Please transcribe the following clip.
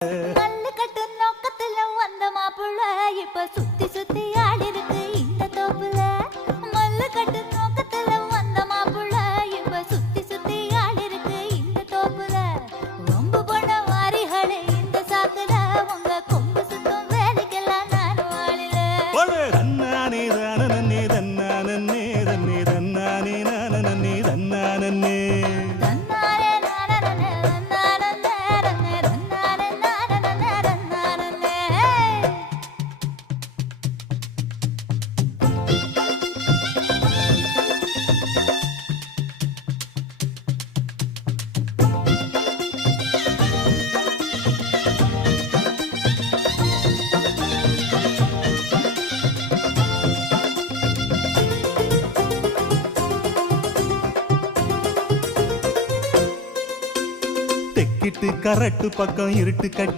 கல்லு கட்டு நோக்கத்துல வந்த மாப்புள்ள இப்ப சுத்தி சுத்தி ஆடி இருக்கு இந்த தோப்புல. மல்லு கட்டு நோக்கத்துல வந்த மாப்புள்ள இப்ப சுத்தி சுத்தி ஆடி இருக்கு இந்த தோப்புல. வம்பு பண்ண வாரிகளே இந்த சாக்குல உங்க கொம்பு சுத்தம் வேலைக்கெல்லாம் நானும் ஆளில. தன்னானே தானே தன்னானே தன்னே தன்னானே நானே தன்னானே தெக்கிட்டு கரட்டு பக்கம் இருட்டு கட்டி